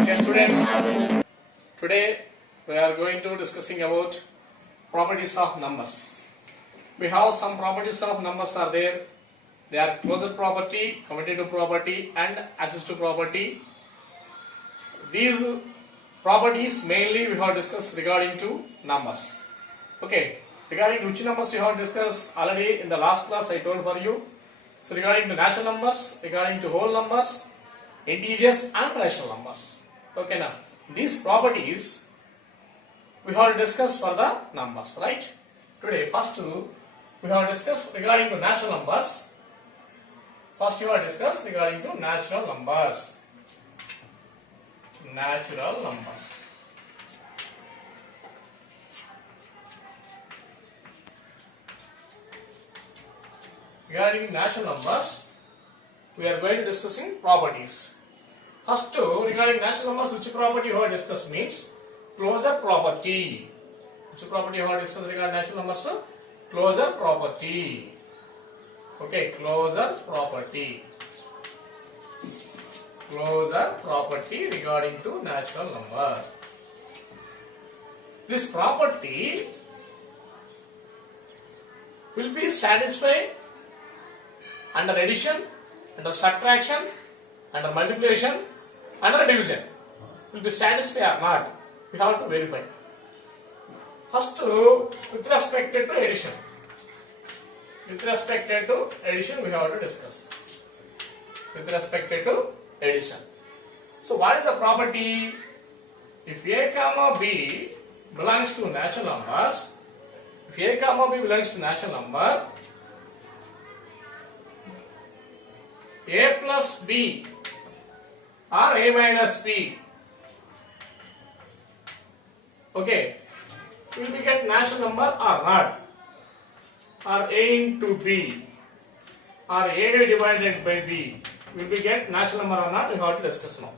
Okay, students, today we are going to discussing about properties of numbers. We have some properties of numbers are there. They are closure property, commutative property and assistive property. These properties mainly we have discussed regarding to numbers. Okay, regarding which numbers we have discussed already in the last class I told for you. So regarding to natural numbers, regarding to whole numbers, integers and rational numbers. Okay, now these properties we have discussed for the numbers, right? Today first we have discussed regarding to natural numbers. First you have discussed regarding to natural numbers. Natural numbers. Regarding natural numbers, we are going to discussing properties. First, regarding natural numbers, which property you have discussed means closure property. Which property you have discussed regarding natural numbers? Closure property. Okay, closure property. Closure property regarding to natural number. This property will be satisfied under addition, under subtraction, under multiplication, under division. Will be satisfied or not? We have to verify. First, with respect to addition. With respect to addition, we have to discuss. With respect to addition. So, what is the property? If A comma B belongs to natural numbers, if A comma B belongs to natural number, A plus B or A minus B, okay, will we get natural number or not? Or A into B or A divided by B, will we get natural number or not? We have to discuss now.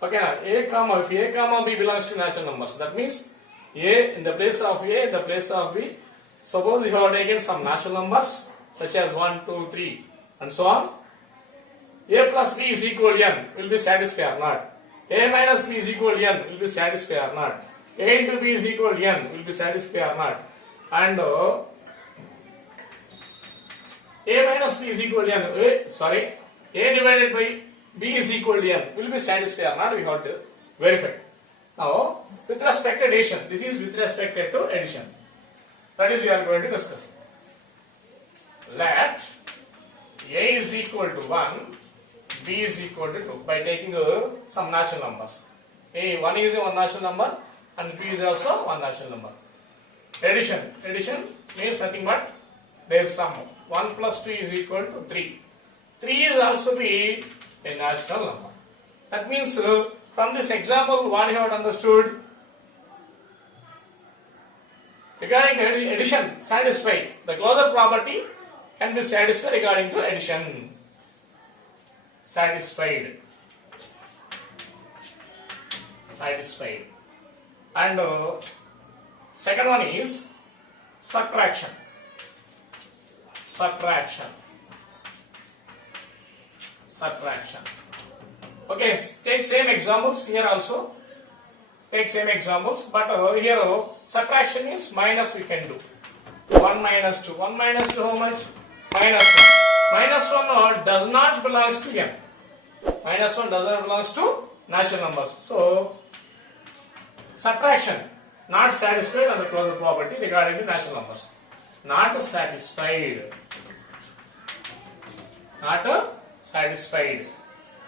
Okay, now if A comma B belongs to natural numbers, that means A in the place of A, in the place of B. Suppose we have taken some natural numbers such as 1, 2, 3 and so on. A plus B is equal to n, will be satisfied or not? A minus B is equal to n, will be satisfied or not? A into B is equal to n, will be satisfied or not? And A minus B is equal to n, A divided by B is equal to n, will be satisfied or not? We have to verify. Now, with respect to addition, this is with respect to addition. That is we are going to discuss. Let A is equal to 1, B is equal to 2 by taking some natural numbers. A1 is one natural number and B is also one natural number. Addition means nothing but there is sum. 1 plus 2 is equal to 3. 3 is also be a natural number. That means from this example what you have understood? Regarding addition, satisfied. The closure property can be satisfied regarding to addition. Satisfied. And second one is subtraction. Okay, take same examples here also. Take same examples, but here subtraction is minus we can do. 1 minus 2. 1 minus 2 how much? Minus 1. Minus 1 does not belongs to n. Minus 1 does not belongs to natural numbers. So, subtraction not satisfied on the closure property regarding the natural numbers. Not satisfied.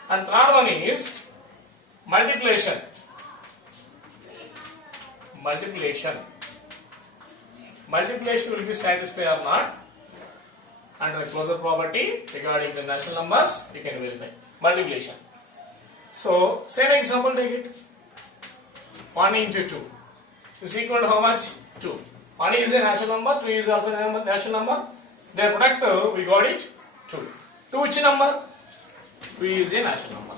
And third one is multiplication. Multiplication will be satisfied or not under the closure property regarding the natural numbers, you can verify. Multiplication. So, same example take it. 1 into 2 is equal to how much? 2. 1 is a natural number, 2 is also a natural number. Their product we got it 2. 2 which number? 2 is a natural number.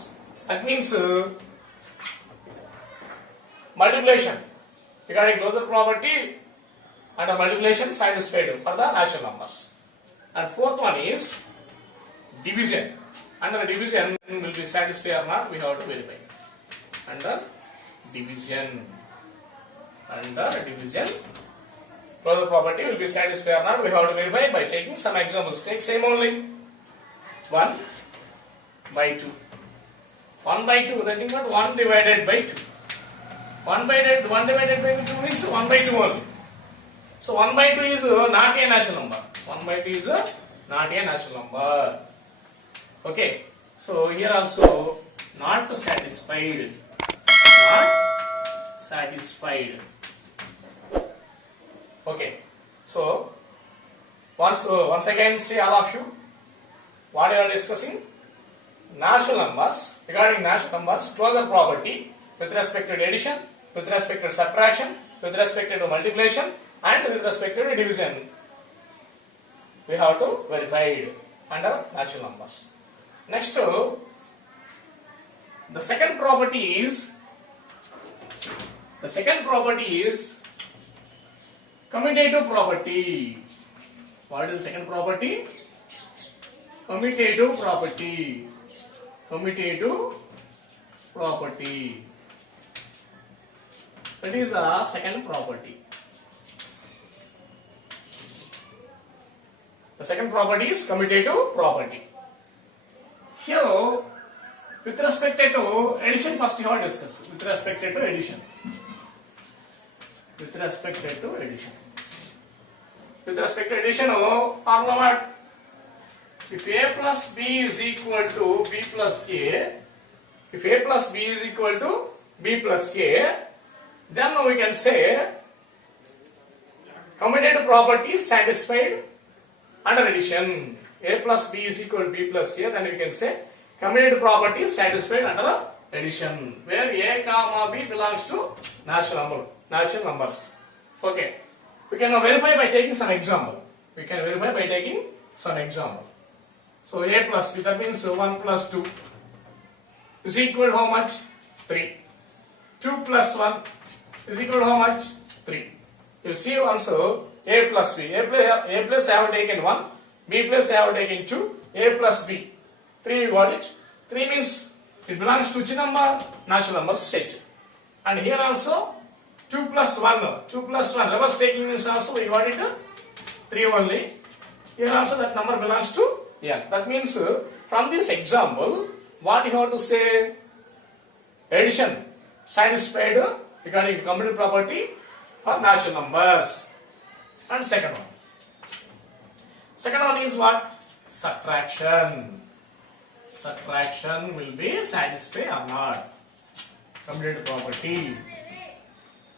That means multiplication regarding closure property under multiplication satisfied for the natural numbers. And fourth one is division. under division will be satisfied or not, we have to verify. Under division, closure property will be satisfied or not, we have to verify by taking some examples. Take same only 1 by 2. 1 by 2, nothing but 1 divided by 2. 1 divided by 2 means 1 by 2 only. So 1 by 2 is not a natural number. 1 by 2 is not a natural number. Okay. So here also not satisfied. Not satisfied. Okay. So once again say all of you what you are discussing. Natural numbers. Regarding natural numbers, closure property with respect to addition, with respect to subtraction, with respect to multiplication, and with respect to division, we have to verify it under natural numbers. Next, the second property is commutative property. What is the second property? Commutative property. Commutative property. That is the second property. The second property is commutative property. Here, with respect to addition, first you have to discuss. With respect to addition. With respect to addition. With respect to addition, formula what? If A plus B is equal to B plus A, if A plus B is equal to B plus A, then we can say commutative property is satisfied under addition. A plus B is equal to B plus A, then we can say commutative property is satisfied under addition, where A comma B belongs to natural numbers. Okay. We can now verify by taking some example. So A plus B, that means 1 plus 2 is equal to how much? 3. 2 plus 1 is equal to how much? 3. You see also A plus B. A plus I have taken 1, B plus I have taken 2, A plus B. 3 you got it. 3 means it belongs to which number? Natural number set. And here also 2 plus 1. 2 plus 1. Reverse taking means also we got it 3 only. Here also that number belongs to n. That means from this example, what you have to say? Addition satisfied regarding commutative property for natural numbers. And second one is what? Subtraction. Subtraction will be satisfied or not. Commutative property.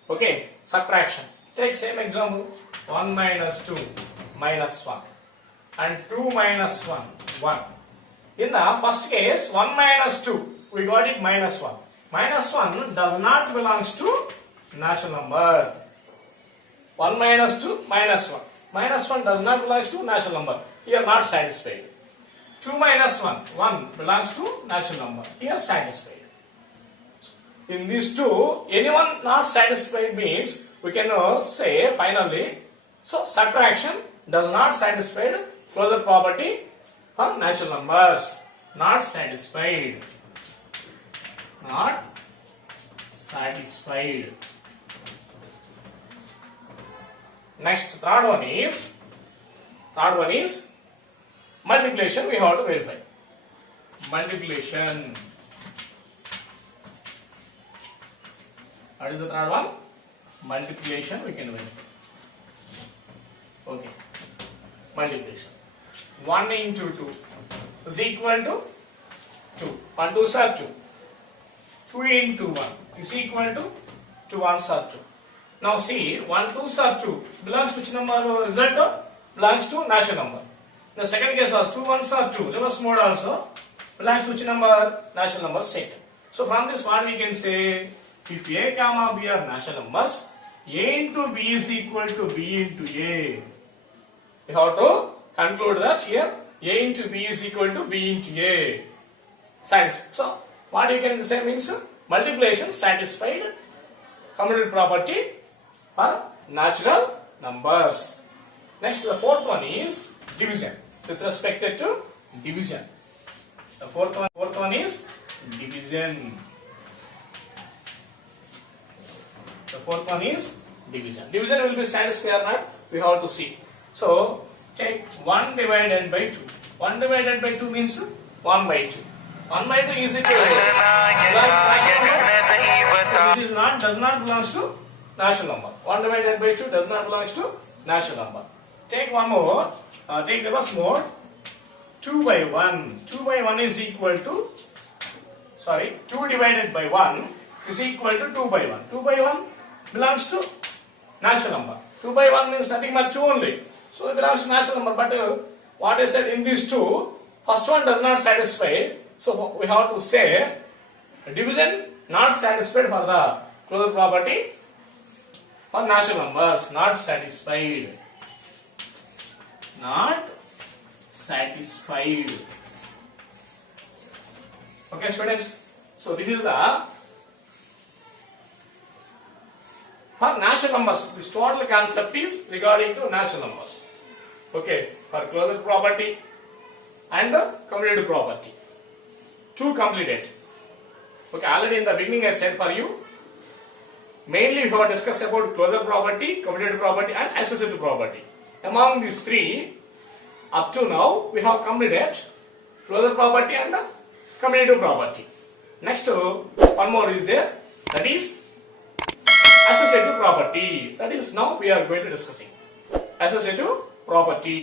Okay, subtraction. Take same example. 1 minus 2 minus 1. And 2 minus 1, 1. In the first case, 1 minus 2, we got it minus 1. Minus 1 does not belongs to natural number. 1 minus 2, minus 1. Minus 1 does not belongs to natural number. Here not satisfied. 2 minus 1, 1 belongs to natural number. Here satisfied. In these two, anyone not satisfied means we can say finally, so subtraction does not satisfy closure property for natural numbers. Not satisfied. Not satisfied. Next, third one is multiplication. We have to verify. Multiplication. What is the third one? Multiplication. We can verify. Okay. Multiplication. 1 into 2 is equal to 2. 1 2s are 2. 2 into 1 is equal to 2 1s are 2. Now see, 1 2s are 2 belongs to which number? Result belongs to natural number. The second case was 2 1s are 2. Reverse mode also belongs to which number? Natural number set. So from this what we can say? If A comma B are natural numbers, A into B is equal to B into A. We have to conclude that here A into B is equal to B into A. So what you can say means multiplication satisfied commutative property for natural numbers. Next, the fourth one is division. With respect to division. The fourth one is division. The fourth one is division. Division will be satisfied or not, we have to see. So, take 1 divided by 2. 1 divided by 2 means 1 by 2. 1 by 2 is it belongs to natural number? So this is not, does not belongs to natural number. 1 divided by 2 does not belongs to natural number. Take one more, take reverse mode. 2 by 1. 2 by 1 is equal to, 2 divided by 1 is equal to 2 by 1. 2 by 1 belongs to natural number. 2 by 1 means nothing but 2 only. So it belongs to natural number. But what I said in these two, first one does not satisfy. So we have to say division not satisfied for the closure property for natural numbers. Not satisfied. Not satisfied. Okay, students. So this is the for natural numbers. This total concept is regarding to natural numbers. Okay, for closure property and commutative property. Two completed. Okay, already in the beginning I said for you. Mainly we have discussed about closure property, commutative property, and associative property. Among these three, up to now we have completed closure property and commutative property. Next, one more is there. That is associative property. That is now we are going to discussing associative property.